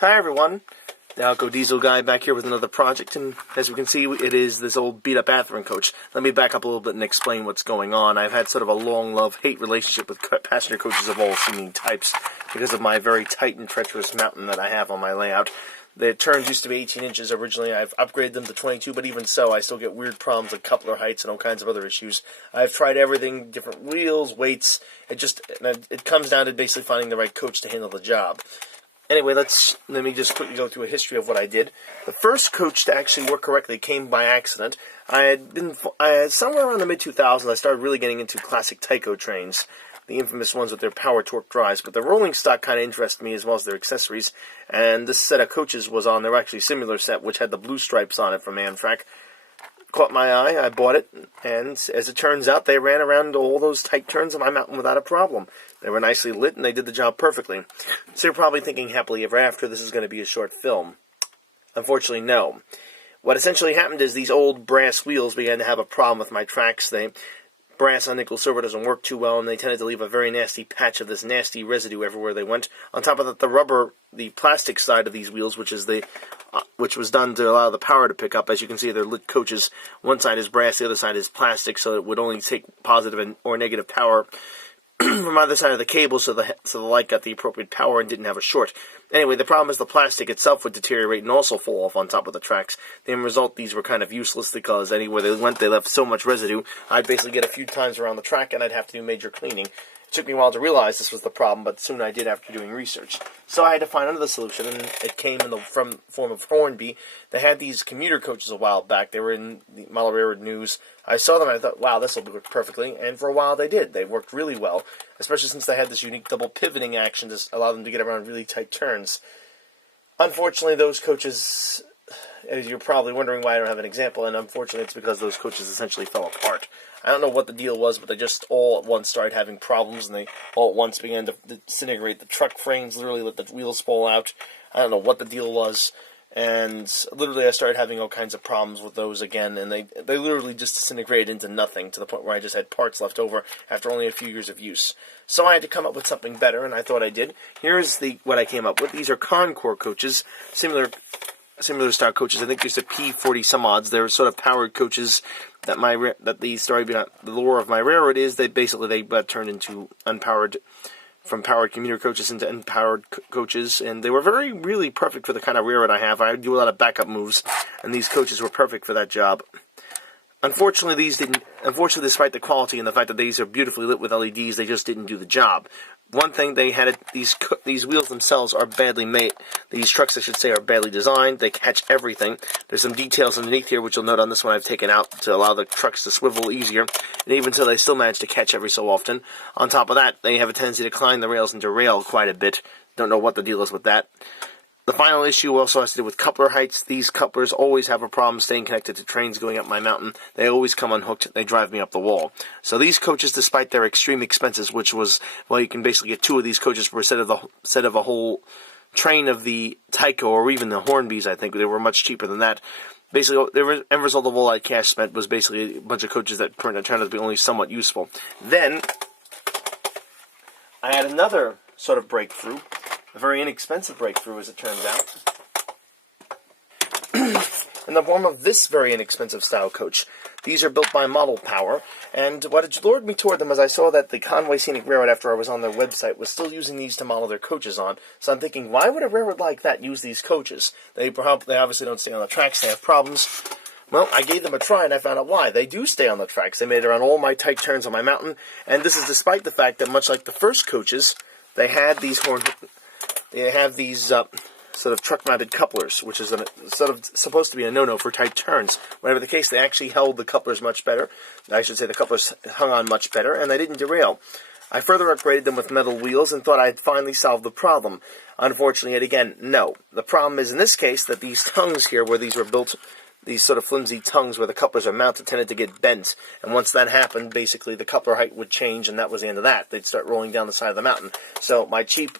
Hi everyone, the Alco Diesel guy back here with another project, and as we can see, it is this old beat-up Athearn coach. Let me back up a little bit and explain what's going on. I've had sort of a long love-hate relationship with passenger coaches of all seeming types because of my very tight and treacherous mountain that I have on my layout. The turns used to be 18 inches originally. I've upgraded them to 22, but even so, I still get weird problems like coupler heights and all kinds of other issues. I've tried everything, different wheels, weights. It comes down to basically finding the right coach to handle the job. Anyway, let me just quickly go through a history of what I did. The first coach to actually work correctly came by accident. I had somewhere around the mid-2000s, I started really getting into classic Tyco trains, the infamous ones with their power torque drives, but the rolling stock kind of interested me as well as their accessories, and this set of coaches was on their actually similar set, which had the blue stripes on it from Amtrak. Caught my eye, I bought it, and as it turns out, they ran around all those tight turns on my mountain without a problem. They were nicely lit, and they did the job perfectly. So you're probably thinking happily ever after, this is going to be a short film. Unfortunately, no. What essentially happened is these old brass wheels began to have a problem with my tracks. Brass on nickel silver doesn't work too well, and they tended to leave a very nasty patch of this nasty residue everywhere they went. On top of that, the plastic side of these wheels, which was done to allow the power to pick up. As you can see, they're lit coaches. One side is brass, the other side is plastic, so it would only take positive or negative power from either side of the cable, so the light got the appropriate power and didn't have a short. Anyway, the problem is the plastic itself would deteriorate and also fall off on top of the tracks. The end result, these were kind of useless because anywhere they went, they left so much residue. I'd basically get a few times around the track and I'd have to do major cleaning. It took me a while to realize this was the problem, but soon I did after doing research. So I had to find another solution, and it came in the form of Hornby. They had these commuter coaches a while back. They were in the Model Railroad News. I saw them and I thought, wow, this will work perfectly. And for a while they did. They worked really well, especially since they had this unique double pivoting action to allow them to get around really tight turns. Unfortunately, those coaches, as you're probably wondering why I don't have an example, and unfortunately it's because those coaches essentially fell apart. I don't know what the deal was, but they just all at once started having problems, and they all at once began to disintegrate. The truck frames literally let the wheels fall out. I don't know what the deal was, and literally I started having all kinds of problems with those again, and they literally just disintegrated into nothing, to the point where I just had parts left over after only a few years of use. So I had to come up with something better, and I thought I did. Here's what I came up with. These are Concore coaches, similar style coaches. I think there's a P40 some odds. They're sort of powered coaches. That the story behind the lore of my railroad is they turned into from powered commuter coaches into unpowered coaches, and they were really perfect for the kind of railroad I have. I do a lot of backup moves, and these coaches were perfect for that job. Unfortunately, despite the quality and the fact that these are beautifully lit with LEDs, they just didn't do the job. One thing, these wheels themselves are badly made. These trucks, I should say, are badly designed. They catch everything. There's some details underneath here, which you'll note on this one I've taken out to allow the trucks to swivel easier. And even so, they still manage to catch every so often. On top of that, they have a tendency to climb the rails and derail quite a bit. Don't know what the deal is with that. The final issue also has to do with coupler heights. These couplers always have a problem staying connected to trains going up my mountain. They always come unhooked. They drive me up the wall. So these coaches, despite their extreme expenses, which was, well, you can basically get 2 of these coaches for a set of a whole train of the Tyco or even the Hornbys, I think. They were much cheaper than that. Basically, the end result of all that cash spent was basically a bunch of coaches that turned out to be only somewhat useful. Then, I had another sort of breakthrough. A very inexpensive breakthrough, as it turns out, in the form of this very inexpensive style coach. These are built by Model Power, and what had lured me toward them is I saw that the Conway Scenic Railroad, after I was on their website, was still using these to model their coaches on. So I'm thinking, why would a railroad like that use these coaches? They obviously don't stay on the tracks, they have problems. Well, I gave them a try, and I found out why. They do stay on the tracks. They made it around all my tight turns on my mountain, and this is despite the fact that, much like the first coaches, they have these sort of truck-mounted couplers, which is sort of supposed to be a no-no for tight turns. Whatever the case, they actually held the couplers much better. I should say the couplers hung on much better, and they didn't derail. I further upgraded them with metal wheels and thought I'd finally solved the problem. Unfortunately, yet again, no. The problem is, in this case, that these tongues here, where these were built, these sort of flimsy tongues where the couplers are mounted, tended to get bent. And once that happened, basically the coupler height would change, and that was the end of that. They'd start rolling down the side of the mountain. So my cheap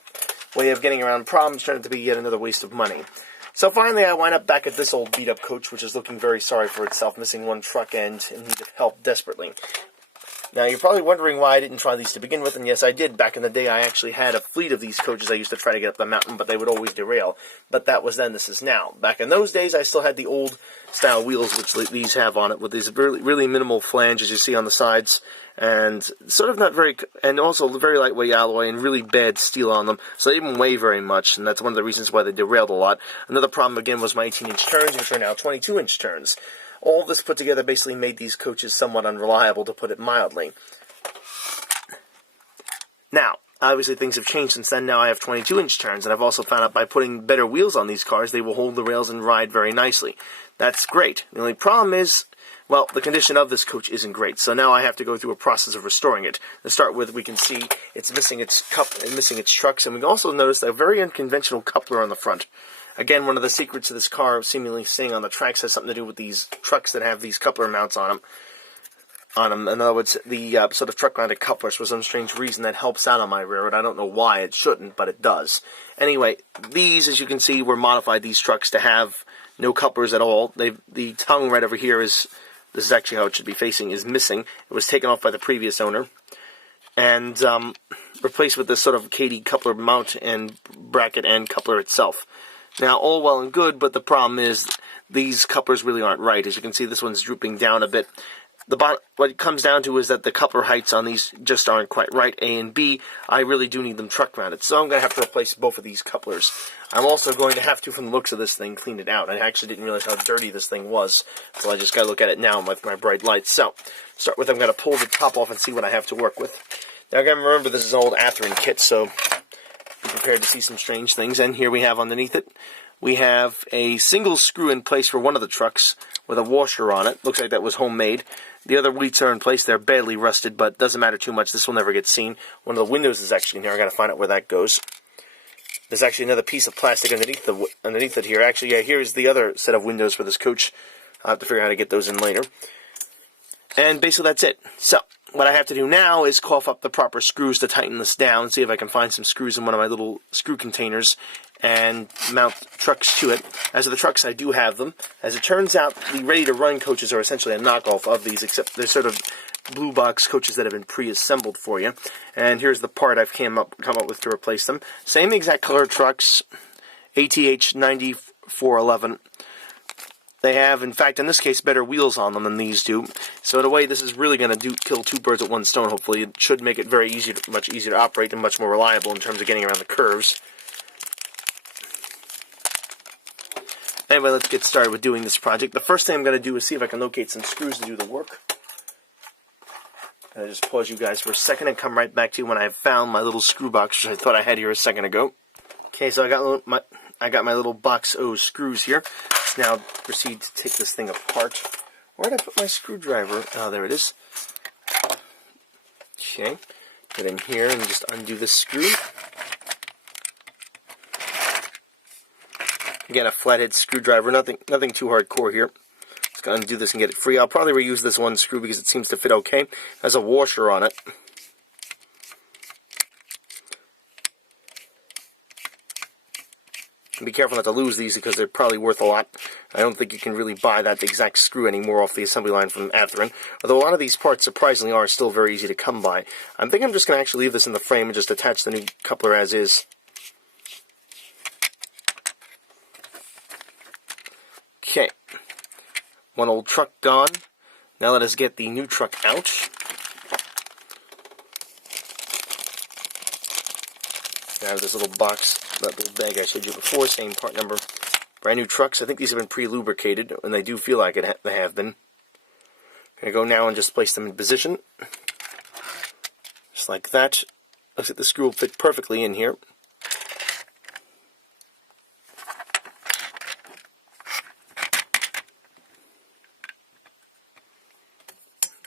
way of getting around problems turned out to be yet another waste of money. So finally, I wind up back at this old beat-up coach, which is looking very sorry for itself, missing one truck end in need of help desperately. Now, you're probably wondering why I didn't try these to begin with, and yes, I did. Back in the day, I actually had a fleet of these coaches I used to try to get up the mountain, but they would always derail. But that was then, this is now. Back in those days, I still had the old-style wheels, which these have on it, with these really, really minimal flanges you see on the sides, and sort of not very, and also very lightweight alloy and really bad steel on them, so they didn't weigh very much, and that's one of the reasons why they derailed a lot. Another problem, again, was my 18-inch turns, which are now 22-inch turns. All this put together basically made these coaches somewhat unreliable, to put it mildly. Now, obviously things have changed since then. Now I have 22-inch turns, and I've also found out by putting better wheels on these cars, they will hold the rails and ride very nicely. That's great. The only problem is, well, the condition of this coach isn't great, so now I have to go through a process of restoring it. To start with, we can see it's missing its trucks, and we can also notice a very unconventional coupler on the front. Again, one of the secrets of this car, seemingly staying on the tracks, has something to do with these trucks that have these coupler mounts on them. In other words, the sort of truck-mounted couplers, for some strange reason, that helps out on my railroad. I don't know why it shouldn't, but it does. Anyway, these, as you can see, were modified, these trucks, to have no couplers at all. The tongue right over here is, this is actually how it should be facing, is missing. It was taken off by the previous owner and replaced with this sort of Katy coupler mount and bracket and coupler itself. Now, all well and good, but the problem is these couplers really aren't right. As you can see, this one's drooping down a bit. What it comes down to is that the coupler heights on these just aren't quite right, A and B. I really do need them truck mounted, so I'm going to have to replace both of these couplers. I'm also going to have to, from the looks of this thing, clean it out. I actually didn't realize how dirty this thing was, so I just got to look at it now with my bright lights. So, start with, I'm going to pull the top off and see what I have to work with. Now, again, remember, this is an old Athearn kit, so be prepared to see some strange things. And here we have underneath it, we have a single screw in place for one of the trucks with a washer on it. Looks like that was homemade. The other wheats are in place. They're badly rusted, but doesn't matter too much. This will never get seen. One of the windows is actually in here. I got to find out where that goes. There's actually another piece of plastic underneath it here. Actually, yeah, here's the other set of windows for this coach. I'll have to figure out how to get those in later. And basically that's it. So, what I have to do now is cough up the proper screws to tighten this down, see if I can find some screws in one of my little screw containers, and mount trucks to it. As of the trucks, I do have them. As it turns out, the ready-to-run coaches are essentially a knockoff of these, except they're sort of blue box coaches that have been pre-assembled for you. And here's the part I've come up with to replace them. Same exact color trucks, ATH 9411. They have, in fact, in this case, better wheels on them than these do. So in a way, this is really going to kill two birds with one stone, hopefully. It should make it much easier to operate and much more reliable in terms of getting around the curves. Anyway, let's get started with doing this project. The first thing I'm going to do is see if I can locate some screws to do the work. I'll just pause you guys for a second and come right back to you when I've found my little screw box, which I thought I had here a second ago. Okay, so I got my little box of screws here. Let's now proceed to take this thing apart. Where did I put my screwdriver? Oh, there it is. Okay, get in here and just undo this screw. Again, a flathead screwdriver, nothing too hardcore here. Just gonna undo this and get it free. I'll probably reuse this one screw because it seems to fit okay. It has a washer on it. And be careful not to lose these because they're probably worth a lot. I don't think you can really buy that exact screw anymore off the assembly line from Athearn. Although a lot of these parts, surprisingly, are still very easy to come by. I think I'm just going to actually leave this in the frame and just attach the new coupler as is. Okay. One old truck gone. Now let us get the new truck out. I have this little box, that little bag I showed you before, same part number. Brand new trucks. I think these have been pre-lubricated, and they do feel like they have been. I'm going to go now and just place them in position. Just like that. Looks like the screw will fit perfectly in here.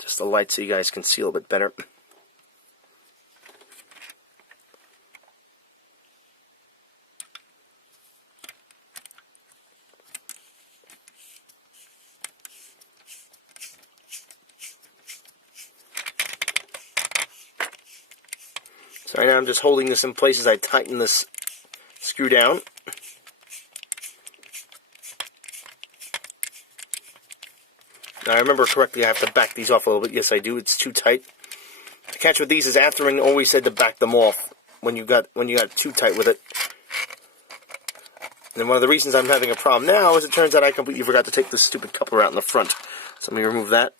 Just the light so you guys can see a little bit better. So right now I'm just holding this in place as I tighten this screw down. Now I remember correctly I have to back these off a little bit. Yes, I do. It's too tight. catch with these is Athearn always said to back them off when you got too tight with it. And one of the reasons I'm having a problem now is it turns out I completely forgot to take this stupid coupler out in the front. So let me remove that.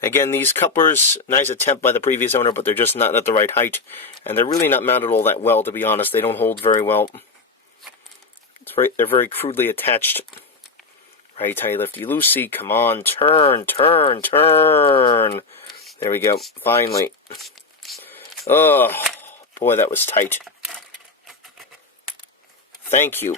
Again, these couplers, nice attempt by the previous owner, but they're just not at the right height. And they're really not mounted all that well, to be honest. They don't hold very well. They're very crudely attached. Righty tighty, lefty loosey. Come on, turn, turn, turn. There we go, finally. Oh, boy, that was tight. Thank you.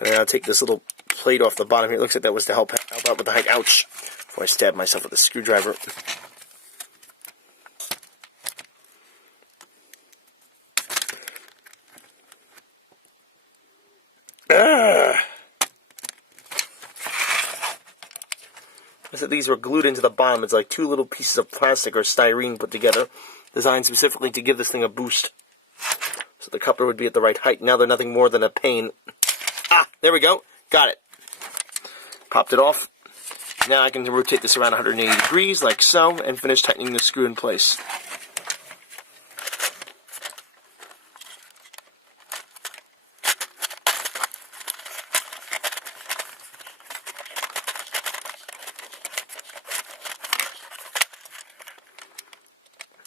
And I'll take this little plate off the bottom here. It looks like that was to help out with the height. Ouch. Before I stab myself with a screwdriver. These were glued into the bottom. It's like two little pieces of plastic or styrene put together, designed specifically to give this thing a boost. So the coupler would be at the right height. Now they're nothing more than a pain. Ah, there we go. Got it. Popped it off. Now I can rotate this around 180 degrees, like so, and finish tightening the screw in place.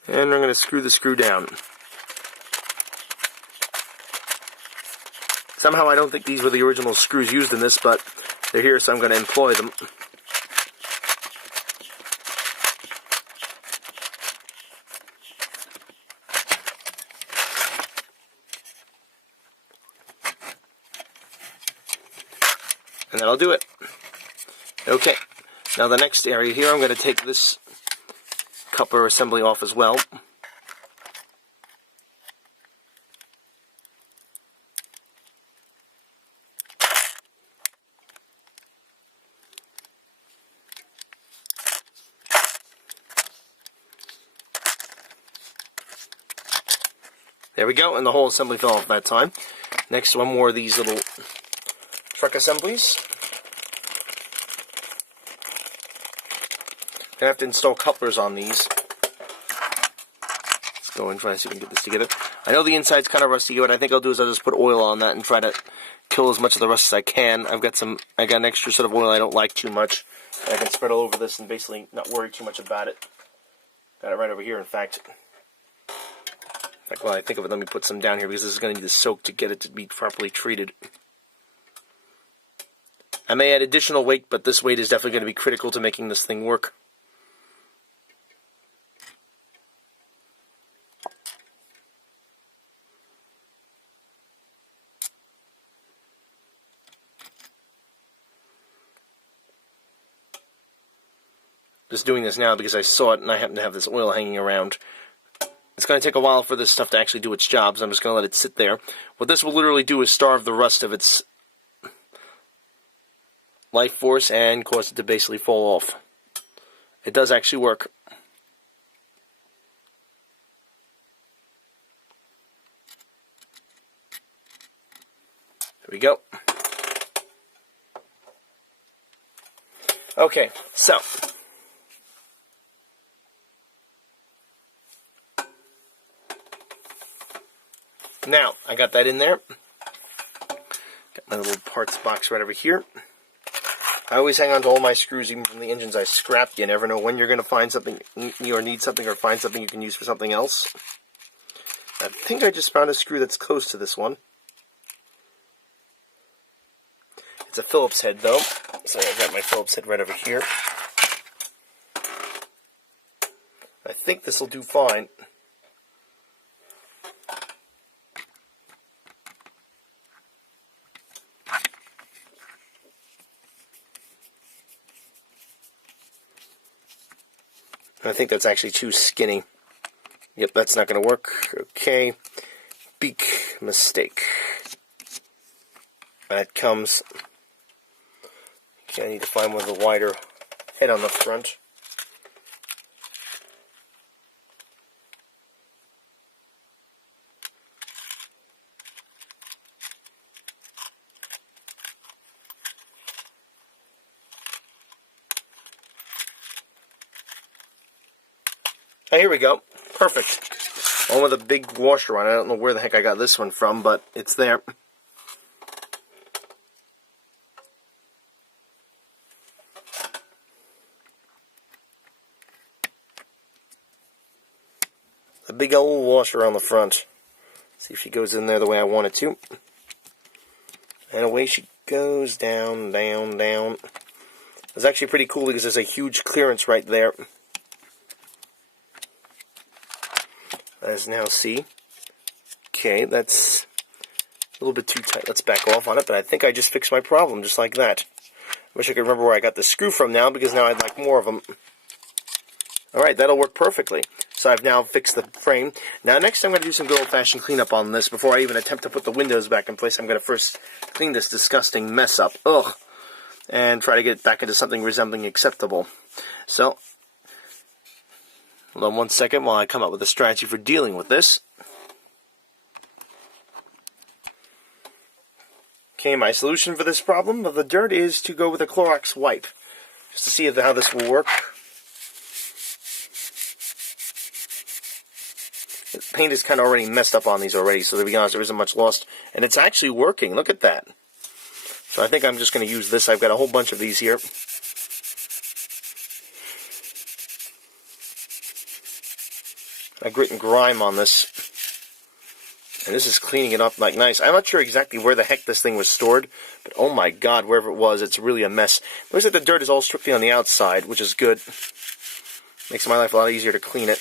And I'm going to screw the screw down. Somehow I don't think these were the original screws used in this, but they're here, so I'm going to employ them. And that'll do it. Okay, now the next area here, I'm going to take this coupler assembly off as well. There we go, and the whole assembly fell off that time. Next, one more of these little truck assemblies. I have to install couplers on these. Let's go and try to see if we can get this together. I know the inside's kind of rusty, but what I think I'll do is I'll just put oil on that and try to kill as much of the rust as I can. I got an extra set of oil I don't like too much. I can spread all over this and basically not worry too much about it. Got it right over here, in fact. While I think of it, let me put some down here because this is going to need to soak to get it to be properly treated. I may add additional weight, but this weight is definitely going to be critical to making this thing work. Just doing this now because I saw it and I happen to have this oil hanging around. It's going to take a while for this stuff to actually do its job, so I'm just going to let it sit there. What this will literally do is starve the rust of its life force and cause it to basically fall off. It does actually work. There we go. Okay, so now, I got that in there. Got my little parts box right over here. I always hang on to all my screws, even from the engines I scrapped. You never know when you're going to find something, or need something, or find something you can use for something else. I think I just found a screw that's close to this one. It's a Phillips head, though. So I've got my Phillips head right over here. I think this will do fine. I think that's actually too skinny. Yep, that's not going to work. Okay. Beak mistake. That comes. Okay, I need to find one with a wider head on the front. Oh, here we go. Perfect. One with a big washer on it. I don't know where the heck I got this one from, but it's there. A big old washer on the front. See if she goes in there the way I want it to. And away she goes, down, down, down. It's actually pretty cool because there's a huge clearance right there. As now see. Okay, that's a little bit too tight. Let's back off on it, but I think I just fixed my problem just like that. Wish I could remember where I got the screw from now, because now I'd like more of them. Alright, that'll work perfectly. So I've now fixed the frame. Now next I'm going to do some good old-fashioned cleanup on this. Before I even attempt to put the windows back in place, I'm going to first clean this disgusting mess up. Ugh. And try to get it back into something resembling acceptable. So, hold on one second while I come up with a strategy for dealing with this. Okay, my solution for this problem of the dirt is to go with a Clorox wipe. Just to see how this will work. The paint is kind of already messed up on these already, so to be honest, there isn't much lost. And it's actually working. Look at that. So I think I'm just going to use this. I've got a whole bunch of these here. I grit and grime on this. And this is cleaning it up like nice. I'm not sure exactly where the heck this thing was stored, but oh my god, wherever it was, it's really a mess. It looks like the dirt is all strictly on the outside, which is good. Makes my life a lot easier to clean it.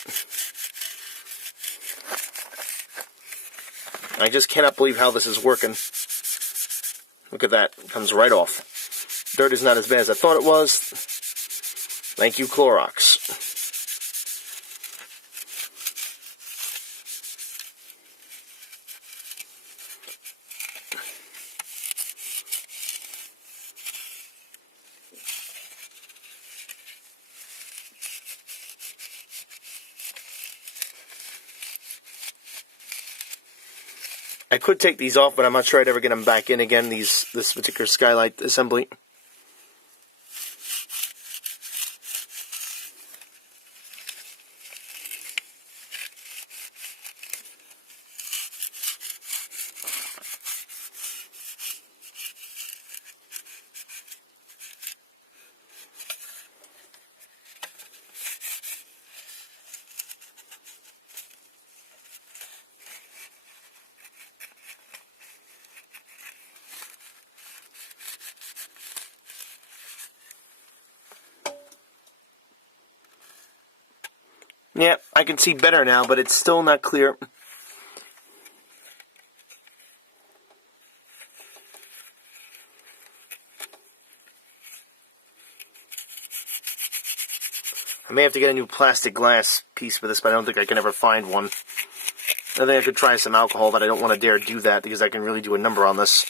I just cannot believe how this is working. Look at that. It comes right off. Dirt is not as bad as I thought it was. Thank you, Clorox. I could take these off, but I'm not sure I'd ever get them back in again, this particular skylight assembly. Yeah, I can see better now, but it's still not clear. I may have to get a new plastic glass piece for this, but I don't think I can ever find one. I think I could try some alcohol, but I don't want to dare do that because I can really do a number on this.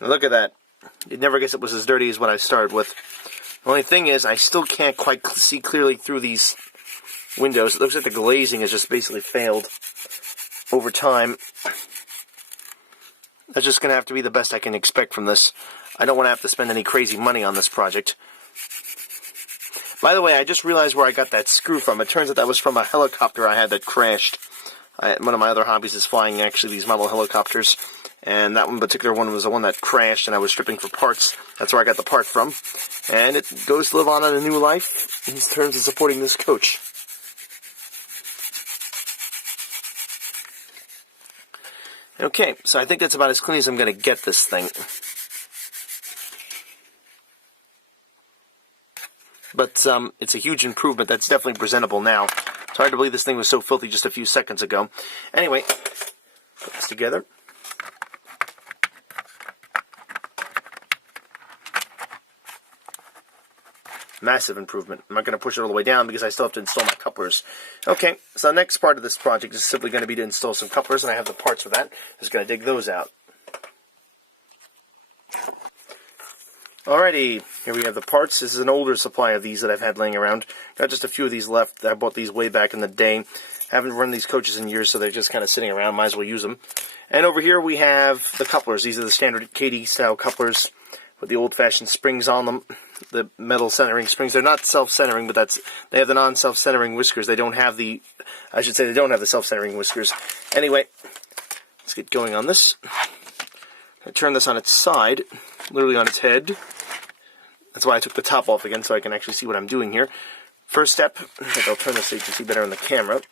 Now look at that. You'd never guess it was as dirty as what I started with. The only thing is, I still can't quite see clearly through these windows. It looks like the glazing has just basically failed over time. That's just going to have to be the best I can expect from this. I don't want to have to spend any crazy money on this project. By the way, I just realized where I got that screw from. It turns out that was from a helicopter I had that crashed. One of my other hobbies is flying, actually, these model helicopters. And that one particular one was the one that crashed, and I was stripping for parts. That's where I got the part from. And it goes to live on in a new life in terms of supporting this coach. Okay, so I think that's about as clean as I'm going to get this thing. But it's a huge improvement. That's definitely presentable now. It's hard to believe this thing was so filthy just a few seconds ago. Anyway, put this together. Massive improvement. I'm not going to push it all the way down because I still have to install my couplers. Okay, so the next part of this project is simply going to be to install some couplers, and I have the parts for that. Just going to dig those out. Alrighty, here we have the parts. This is an older supply of these that I've had laying around. Got just a few of these left. I bought these way back in the day. Haven't run these coaches in years, so they're just kind of sitting around. Might as well use them. And over here we have the couplers. These are the standard KD-style couplers with the old-fashioned springs on them. The metal centering springs. They're not self-centering, but they have the non-self-centering whiskers. They don't have the, I should say they don't have the self-centering whiskers. Anyway, let's get going on this. I turn this on its side, literally on its head. That's why I took the top off again, so I can actually see what I'm doing here. First step, I think I'll turn this so you can see better on the camera,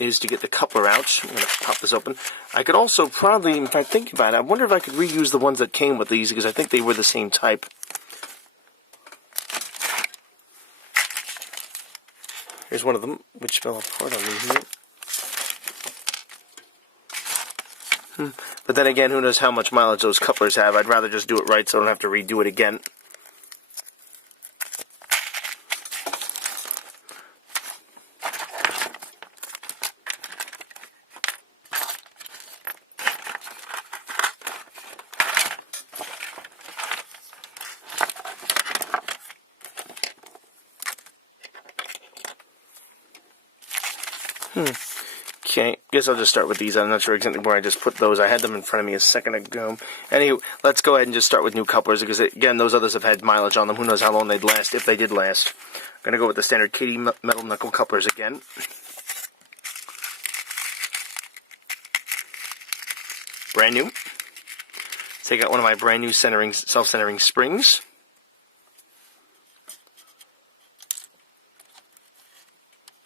is to get the coupler out. I'm going to pop this open. I could also probably, if I think about it, I wonder if I could reuse the ones that came with these, because I think they were the same type. Here's one of them, which fell apart on me here. But then again, who knows how much mileage those couplers have. I'd rather just do it right so I don't have to redo it again. Okay, guess I'll just start with these. I'm not sure exactly where I just put those. I had them in front of me a second ago. Anyway, let's go ahead and just start with new couplers, because, again, those others have had mileage on them. Who knows how long they'd last, if they did last. I'm going to go with the standard KD metal knuckle couplers again. Brand new. Take out one of my brand new self-centering springs.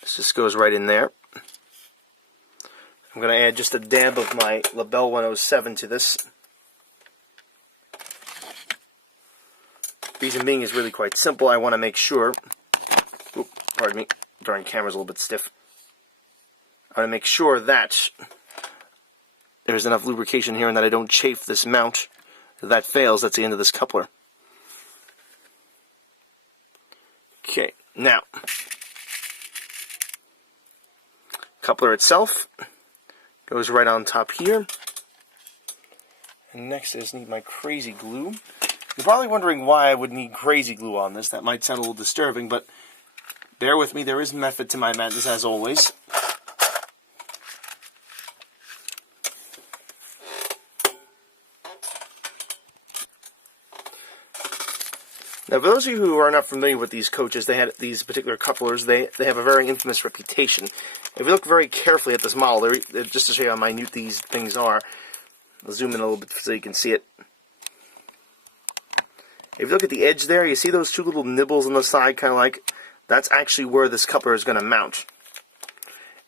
This just goes right in there. I'm going to add just a dab of my Labelle 107 to this. Reason being is really quite simple. I want to make sure, pardon me, drawing camera's a little bit stiff. I want to make sure that there's enough lubrication here and that I don't chafe this mount. If that fails, that's the end of this coupler. Okay, now, coupler itself goes right on top here. And next I just need my crazy glue. You're probably wondering why I would need crazy glue on this. That might sound a little disturbing, but bear with me. There is method to my madness, as always. Now, for those of you who are not familiar with these coaches, these particular couplers, they have a very infamous reputation. If you look very carefully at this model, just to show you how minute these things are, I'll zoom in a little bit so you can see it. If you look at the edge there, you see those two little nibbles on the side, kind of like, that's actually where this coupler is going to mount.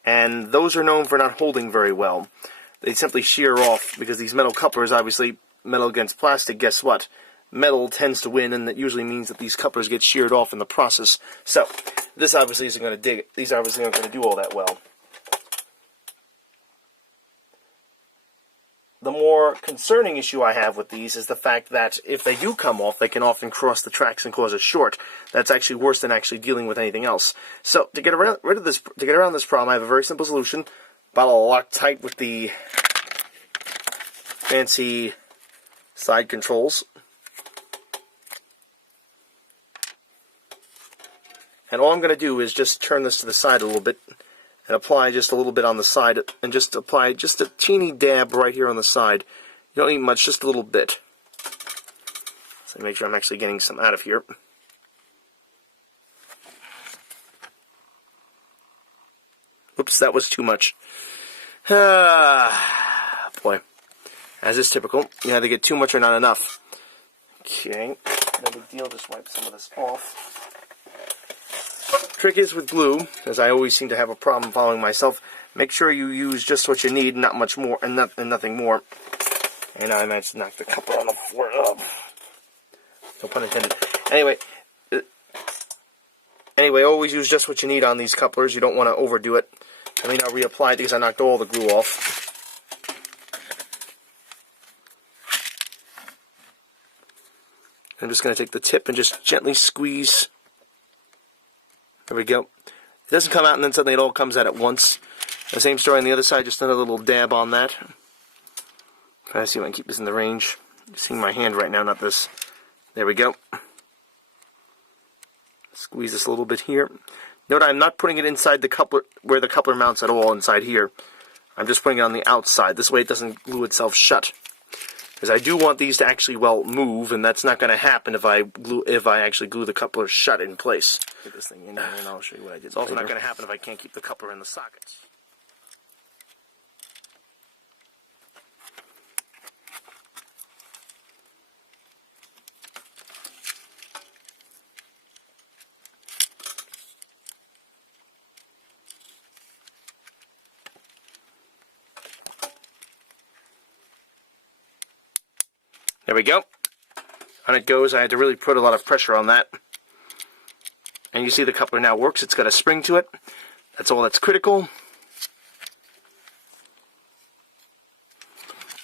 And those are known for not holding very well. They simply shear off, because these metal couplers, obviously, metal against plastic, guess what? Metal tends to win, and that usually means that these couplers get sheared off in the process. So, this obviously isn't going to dig it. These obviously aren't going to do all that well. The more concerning issue I have with these is the fact that if they do come off, they can often cross the tracks and cause a short. That's actually worse than actually dealing with anything else. So, to get around this problem, I have a very simple solution. Bottle locked tight with the fancy side controls. And all I'm going to do is just turn this to the side a little bit and apply just a little bit on the side and just apply just a teeny dab right here on the side. You don't need much, just a little bit. So make sure I'm actually getting some out of here. Oops, that was too much. Boy. As is typical, you either get too much or not enough. Okay, no big deal, just wipe some of this off. Trick is with glue, as I always seem to have a problem following myself, make sure you use just what you need, not much more, and nothing more. And I managed to knock the coupler on the floor. Oh. No pun intended. Anyway, always use just what you need on these couplers. You don't want to overdo it. I mean, I'll reapply it because I knocked all the glue off. I'm just going to take the tip and just gently squeeze. There we go. It doesn't come out and then suddenly it all comes out at once. The same story on the other side, just another little dab on that. Trying to see if I can keep this in the range. You're seeing my hand right now, not this There we go. Squeeze this a little bit here. Note I'm not putting it inside the coupler, where the coupler mounts at all, inside here. I'm just putting it on the outside. This way it doesn't glue itself shut. Because I do want these to actually, well, move, and that's not going to happen if I actually glue the coupler shut in place. Get this thing in here, and I'll show you what I did. It's also not going to happen if I can't keep the coupler in the sockets. There we go. On it goes. I had to really put a lot of pressure on that. And you see the coupler now works. It's got a spring to it. That's all that's critical.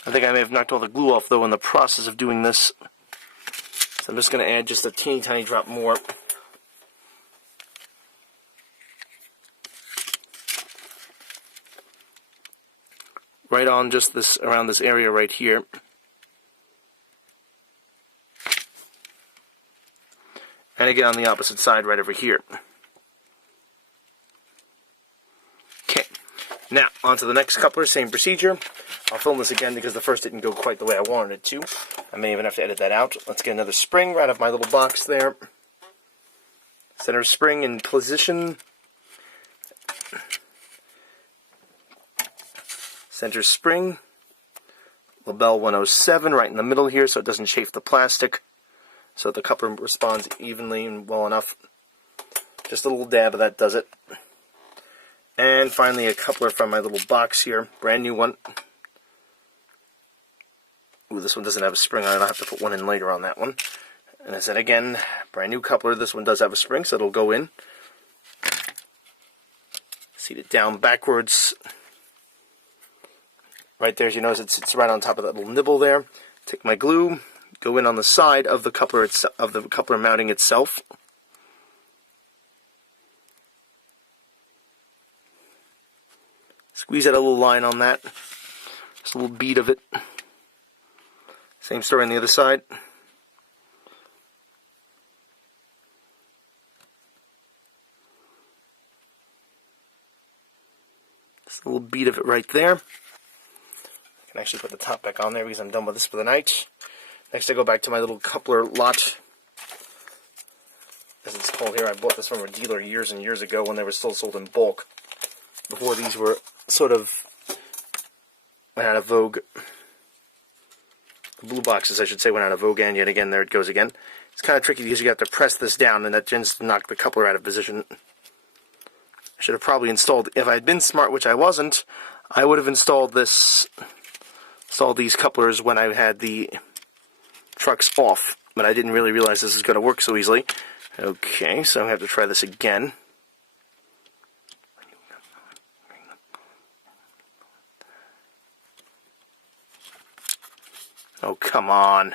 I think I may have knocked all the glue off, though, in the process of doing this. So I'm just going to add just a teeny tiny drop more. Right on just this, around this area right here. And again on the opposite side right over here. Okay, now on to the next coupler, same procedure. I'll film this again because the first didn't go quite the way I wanted it to. I may even have to edit that out. Let's get another spring right off my little box there. Center spring in position. Center spring. Label 107 right in the middle here so it doesn't chafe the plastic. So the coupler responds evenly and well enough. Just a little dab of that does it. And finally a coupler from my little box here. Brand new one. Ooh, this one doesn't have a spring on it. I'll have to put one in later on that one. And I said again, brand new coupler. This one does have a spring, so it'll go in. Seat it down backwards. Right there, as you notice, it sits right on top of that little nibble there. Take my glue. Go in on the side of the coupler mounting itself. Squeeze out a little line on that. Just a little bead of it. Same story on the other side. Just a little bead of it right there. I can actually put the top back on there because I'm done with this for the night. Next I go back to my little coupler lot, as it's called here. I bought this from a dealer years and years ago when they were still sold in bulk. Before these were sort of went out of vogue. The blue boxes, I should say, went out of vogue, and yet again, there it goes again. It's kind of tricky because you have to press this down, and that tends to knock the coupler out of position. I should have probably installed, if I had been smart, which I wasn't, I would have installed these couplers when I had the trucks off, but I didn't really realize this is going to work so easily. Okay, so I have to try this again. Oh, come on.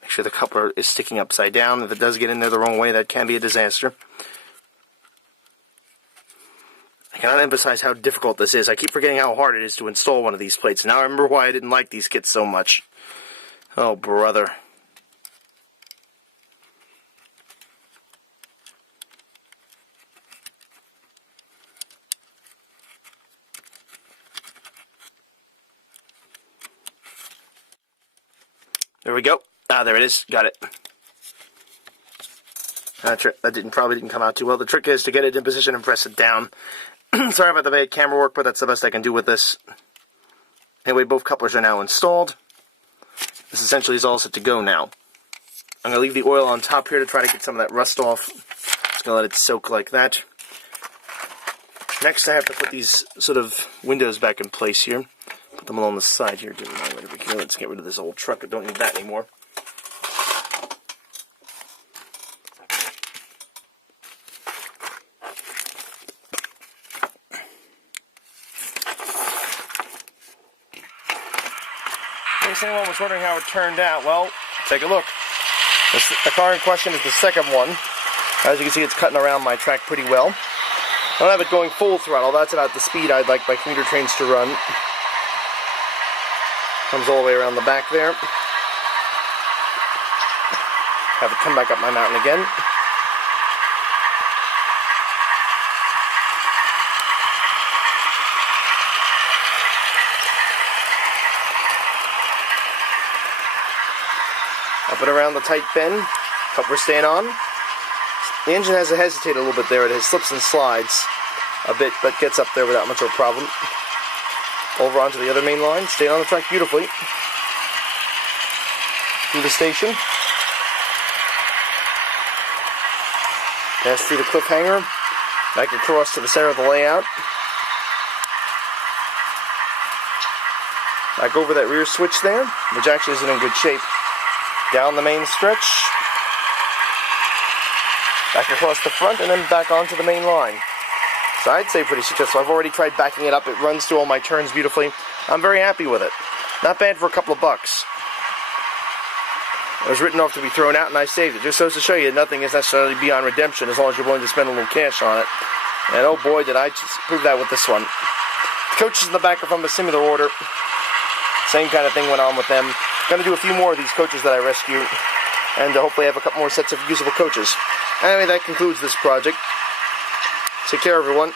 Make sure the coupler is sticking upside down. If it does get in there the wrong way, that can be a disaster. I cannot emphasize how difficult this is. I keep forgetting how hard it is to install one of these plates. Now I remember why I didn't like these kits so much. Oh, brother. There we go. Ah, there it is. Got it. That probably didn't come out too well. The trick is to get it in position and press it down. Sorry about the bad camera work, but that's the best I can do with this. Anyway, both couplers are now installed. This essentially is all set to go now. I'm going to leave the oil on top here to try to get some of that rust off. Just going to let it soak like that. Next, I have to put these sort of windows back in place here. Put them along the side here. Right over here. Let's get rid of this old truck. I don't need that anymore. In case anyone was wondering how it turned out, well, take a look. The car in question is the second one. As you can see, it's cutting around my track pretty well. I don't have it going full throttle. That's about the speed I'd like my commuter trains to run. Comes all the way around the back there. Have it come back up my mountain again. Up and around the tight bend. Cut we're staying on. The engine has to hesitate a little bit there. It has slips and slides a bit, but gets up there without much of a problem. Over onto the other main line. Staying on the track beautifully. Through the station. Pass through the cliffhanger. Back across to the center of the layout. Back over that rear switch there, which actually isn't in good shape. Down the main stretch. Back across the front, and then back onto the main line. So I'd say pretty successful. I've already tried backing it up. It runs through all my turns beautifully. I'm very happy with it. Not bad for a couple of bucks. It was written off to be thrown out, and I saved it. Just so as to show you that nothing is necessarily beyond redemption as long as you're willing to spend a little cash on it. And oh boy, did I just prove that with this one. The coaches in the back are from a similar order. Same kind of thing went on with them. Going to do a few more of these coaches that I rescue, and hopefully have a couple more sets of usable coaches. Anyway, that concludes this project. Take care, everyone.